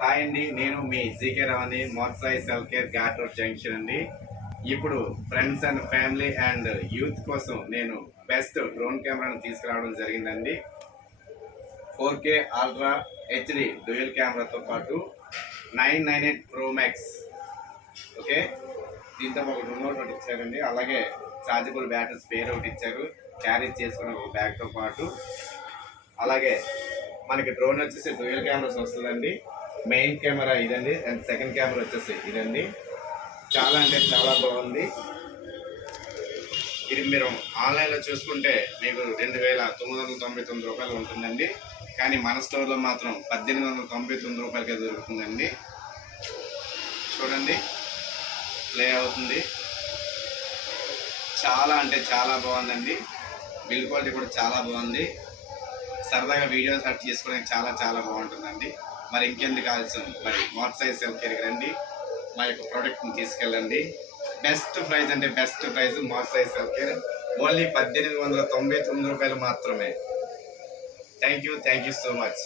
Hi అండి, నేను మీ జీకే రావని మోత్సాయి self care ghat road junction అండి. ఇప్పుడు friends and family and youth కోసం నేను బెస్ట్ డ్రోన్ కెమెరాను తీసుకురావడం జరిగిందండి. 4K అల్ట్రా హెచ్డి డ్యూయల్ కెమెరాతో పాటు 998 Pro Max. ఓకే, దీంతో ఒక రిమోట్ ఒకటి ఇచ్చారండి. అలాగే చార్జబుల్ బ్యాటరీ స్పేర్ ఒకటి ఇచ్చారు, క్యారీ చేసుకున్న ఒక బ్యాగ్తో పాటు. అలాగే మనకి డ్రోన్ వచ్చేసి డ్యూయల్ కెమెరాస్ వస్తుందండి. మెయిన్ కెమెరా ఇదండి అండ్ సెకండ్ కెమెరా వచ్చేసి ఇదండి. చాలా అంటే చాలా బాగుంది. ఇది మీరు ఆన్లైన్లో చూసుకుంటే మీకు 2,999 రూపాయలు ఉంటుందండి. కానీ మన స్టోర్లో మాత్రం 1,899 రూపాయలకే దొరుకుతుందండి. చూడండి, ప్లే అవుతుంది. చాలా అంటే చాలా బాగుందండి. బిల్ క్వాలిటీ కూడా చాలా బాగుంది. సరదాగా వీడియోస్ కట్ చేసుకోవడానికి చాలా చాలా బాగుంటుందండి. మరి ఇంకెందుకు ఆలస్యం, మరి మోత్సాయి సెల్ఫ్ కేర్కి రండి, మా యొక్క ప్రోడక్ట్ని తీసుకెళ్ళండి. బెస్ట్ ప్రైస్ అంటే బెస్ట్ ప్రైస్ మోత్సాయి సెల్ఫ్ కేర్. ఓన్లీ 1,899 రూపాయలు మాత్రమే. Thank you so much.